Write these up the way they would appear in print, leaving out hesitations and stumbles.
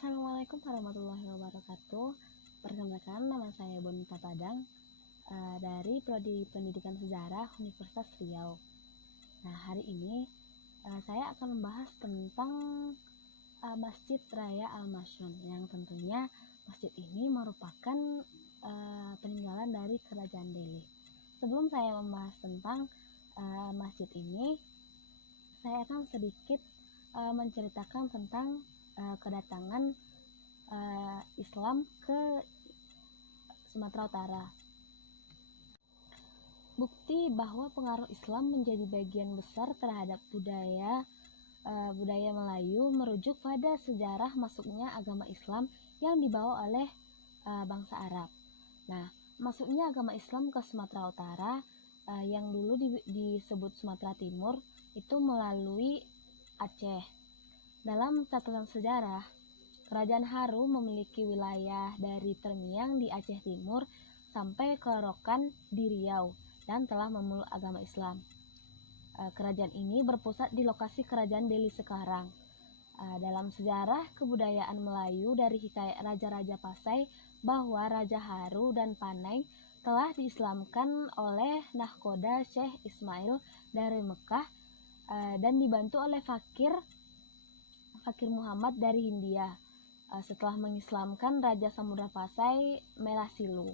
Assalamualaikum warahmatullahi wabarakatuh. Perkenalkan, nama saya Bonita Padang dari Prodi Pendidikan Sejarah Universitas Riau. Nah, hari ini saya akan membahas tentang Masjid Raya Al-Masyun, yang tentunya masjid ini merupakan peninggalan dari Kerajaan Delhi. Sebelum saya membahas tentang masjid ini, saya akan sedikit menceritakan tentang kedatangan Islam ke Sumatera Utara. Bukti bahwa pengaruh Islam menjadi bagian besar terhadap budaya Melayu merujuk pada sejarah masuknya agama Islam yang dibawa oleh bangsa Arab. Nah, masuknya agama Islam ke Sumatera Utara yang dulu disebut Sumatera Timur itu melalui Aceh. Dalam catatan sejarah, Kerajaan Haru memiliki wilayah dari Termiang di Aceh Timur sampai ke Rokan di Riau dan telah memeluk agama Islam. Kerajaan ini berpusat di lokasi Kerajaan Delhi sekarang. Dalam sejarah kebudayaan Melayu dari hikayat Raja-Raja Pasai bahwa Raja Haru dan Panai telah diislamkan oleh nahkoda Syekh Ismail dari Mekah dan dibantu oleh Fakir Muhammad dari Hindia setelah mengislamkan Raja Samudra Pasai Merasilu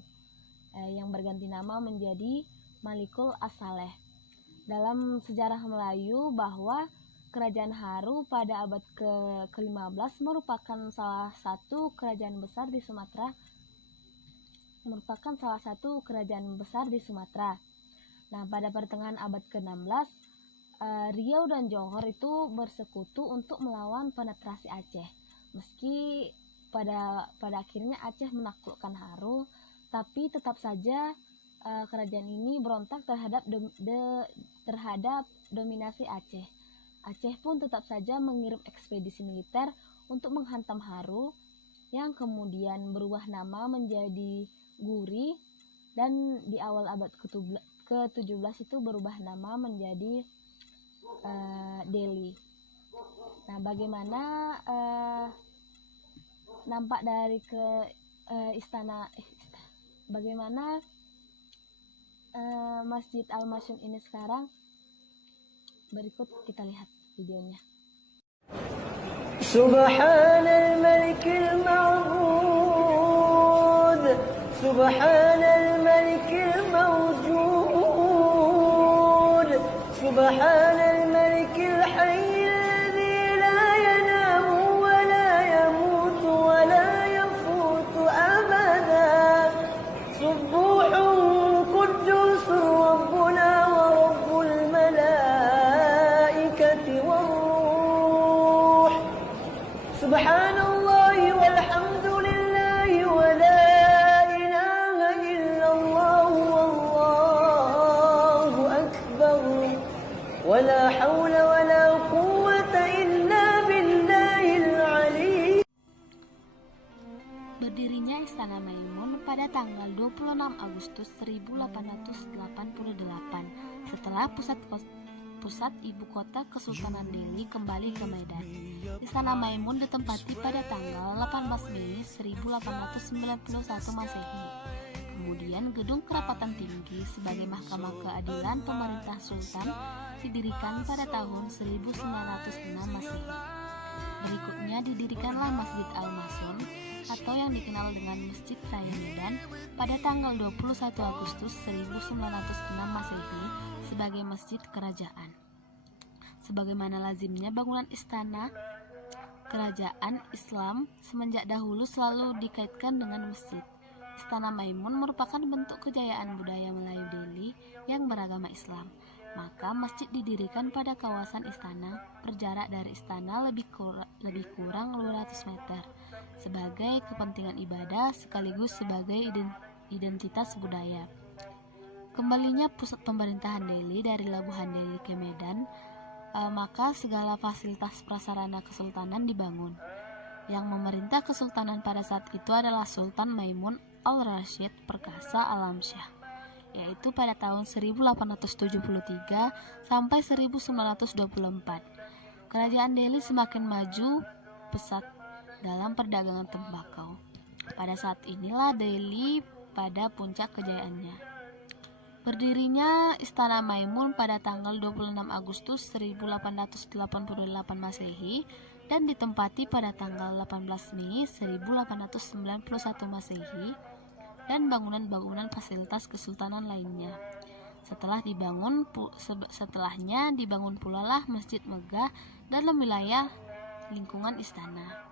yang berganti nama menjadi Malikul As-Saleh. Dalam sejarah Melayu bahwa Kerajaan Haru pada abad ke-15 merupakan salah satu kerajaan besar di Sumatera. Nah, pada pertengahan abad ke-16 Riau dan Johor itu bersekutu untuk melawan penetrasi Aceh. Meski pada akhirnya Aceh menaklukkan Haru, tapi tetap saja kerajaan ini berontak terhadap dominasi Aceh. Aceh pun tetap saja mengirim ekspedisi militer untuk menghantam Haru, yang kemudian berubah nama menjadi Guri, dan di awal abad ke-17 itu berubah nama menjadi Delhi. Nah, bagaimana nampak dari bagaimana Masjid Al-Masyun ini sekarang? Berikut kita lihat videonya. Subhanal Malikil Ma'bud, Subhanal Malikil Mawjud, Subhanal Malikil Hayy alladhi la yanamu wa la yamutu wa la yafutu abada, Subuhun Quddus Rabbuna wa Rabbul Malaikati wa Ruh, Subhanallah walhamdulillah wa la ilaha illallah wallahu akbar wa la hawla wa la quwwata illa billahil ali. Berdirinya Istana Maimun pada tanggal 26 Agustus 1888 setelah pusat ibu kota Kesultanan Delhi kembali ke Medan. Istana Maimun ditempati pada tanggal 18 Mei 1891 Masehi. Kemudian Gedung Kerapatan Tinggi sebagai Mahkamah Keadilan Pemerintah Sultan didirikan pada tahun 1906 Masehi. Berikutnya didirikanlah Masjid Al-Masyun atau yang dikenal dengan Masjid Raya Medan pada tanggal 21 Agustus 1906 Masehi sebagai masjid kerajaan. Sebagaimana lazimnya bangunan istana kerajaan Islam semenjak dahulu selalu dikaitkan dengan masjid. Istana Maimun merupakan bentuk kejayaan budaya Melayu Delhi yang beragama Islam. Maka masjid didirikan pada kawasan istana, berjarak dari istana lebih kurang 200 meter, sebagai kepentingan ibadah sekaligus sebagai identitas budaya. Kembalinya pusat pemerintahan Delhi dari Labuhan Delhi ke Medan, maka segala fasilitas prasarana kesultanan dibangun. Yang memerintah kesultanan pada saat itu adalah Sultan Maimun Al-Rashid Perkasa Alamsyah, yaitu pada tahun 1873 sampai 1924. Kerajaan Delhi semakin maju pesat dalam perdagangan tembakau. Pada saat inilah Delhi pada puncak kejayaannya. Berdirinya Istana Maimun pada tanggal 26 Agustus 1888 Masehi dan ditempati pada tanggal 18 Mei 1891 Masehi, dan bangunan-bangunan fasilitas kesultanan lainnya. Setelahnya dibangun pula lah Masjid Megah dalam wilayah lingkungan istana.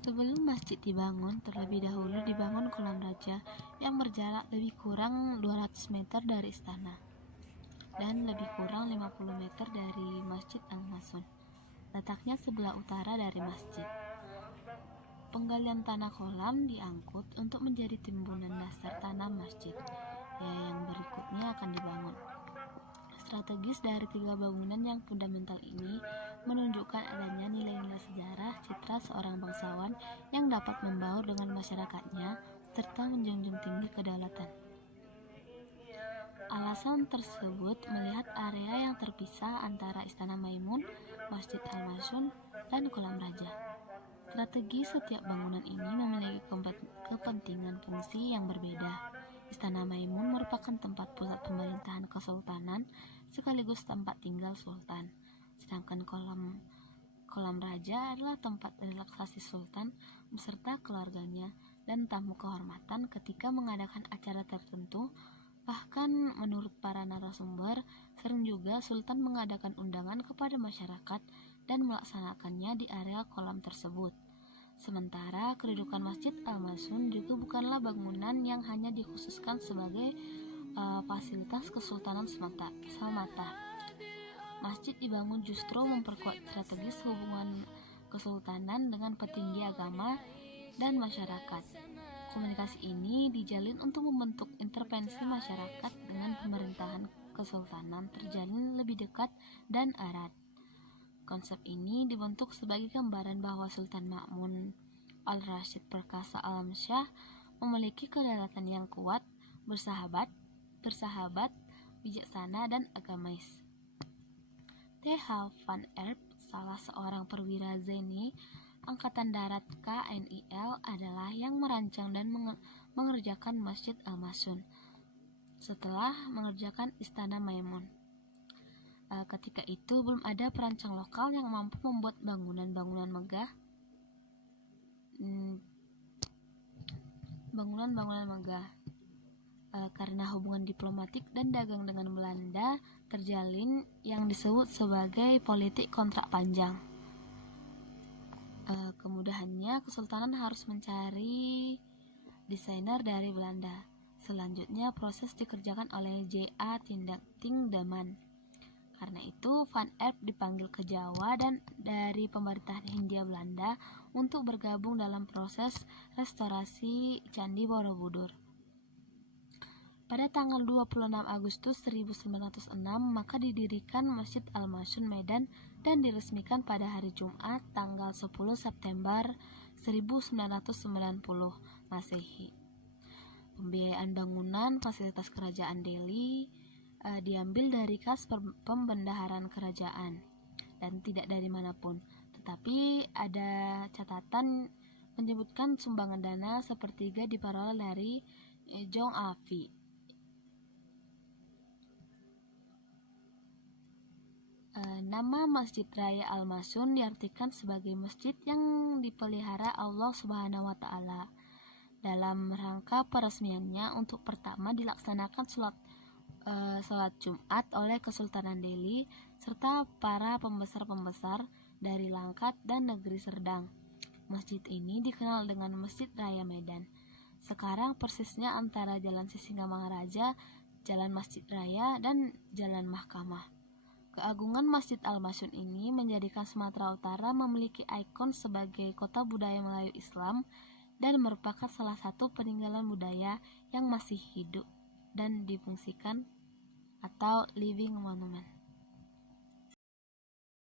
Sebelum masjid dibangun, terlebih dahulu dibangun kolam raja yang berjarak lebih kurang 200 meter dari istana dan lebih kurang 50 meter dari Masjid Al-Masun. Letaknya sebelah utara dari masjid. Penggalian tanah kolam diangkut untuk menjadi timbunan dasar tanah masjid yang berikutnya akan dibangun. Strategis dari tiga bangunan yang fundamental ini menunjukkan adanya nilai-nilai sejarah citra seorang bangsawan yang dapat membaur dengan masyarakatnya serta menjunjung tinggi kedaulatan. Alasan tersebut melihat area yang terpisah antara Istana Maimun, Masjid Al-Masun, dan Kolam Raja. Strategi setiap bangunan ini memiliki kepentingan fungsi yang berbeda. Istana Maimun merupakan tempat pusat pemerintahan kesultanan sekaligus tempat tinggal sultan, sedangkan kolam raja adalah tempat relaksasi sultan beserta keluarganya dan tamu kehormatan ketika mengadakan acara tertentu. Bahkan menurut para narasumber, sering juga sultan mengadakan undangan kepada masyarakat dan melaksanakannya di area kolam tersebut. Sementara kedudukan Masjid Al-Masun juga bukanlah bangunan yang hanya dikhususkan sebagai fasilitas kesultanan semata. Masjid dibangun justru memperkuat strategis hubungan kesultanan dengan petinggi agama dan masyarakat. Komunikasi ini dijalin untuk membentuk intervensi masyarakat dengan pemerintahan kesultanan terjalin lebih dekat dan erat. Konsep ini dibentuk sebagai gambaran bahwa Sultan Ma'mun Al-Rashid Perkasa Alam Shah memiliki kedaulatan yang kuat, bersahabat, bijaksana, dan agamais. T.H. van Erp, salah seorang perwira Zeni Angkatan Darat KNIL, adalah yang merancang dan mengerjakan Masjid Al-Masun setelah mengerjakan Istana Maimun. Ketika itu belum ada perancang lokal yang mampu membuat bangunan-bangunan megah karena hubungan diplomatik dan dagang dengan Belanda terjalin yang disebut sebagai politik kontrak panjang. Kemudahannya, kesultanan harus mencari desainer dari Belanda. Selanjutnya proses dikerjakan oleh J.A. Tindaman. Karena itu, Van Erp dipanggil ke Jawa dan dari pemerintahan Hindia Belanda untuk bergabung dalam proses restorasi Candi Borobudur. Pada tanggal 26 Agustus 1906, maka didirikan Masjid Al-Masun Medan dan diresmikan pada hari Jumat tanggal 10 September 1990 Masehi. Pembiayaan bangunan fasilitas kerajaan Delhi diambil dari kas pembendaharaan kerajaan dan tidak dari manapun, tetapi ada catatan menyebutkan sumbangan dana sepertiga diperoleh dari Jong Afi. Nama Masjid Raya Al-Masun diartikan sebagai masjid yang dipelihara Allah Subhanahu wa Ta'ala. Dalam rangka peresmiannya untuk pertama dilaksanakan salat Jumat oleh Kesultanan Delhi serta para pembesar-pembesar dari Langkat dan Negeri Serdang. Masjid ini dikenal dengan Masjid Raya Medan. Sekarang persisnya antara Jalan Sisingamangaraja, Jalan Masjid Raya, dan Jalan Mahkamah. Keagungan Masjid Al-Masun ini menjadikan Sumatera Utara memiliki ikon sebagai kota budaya Melayu Islam dan merupakan salah satu peninggalan budaya yang masih hidup dan difungsikan atau living monument.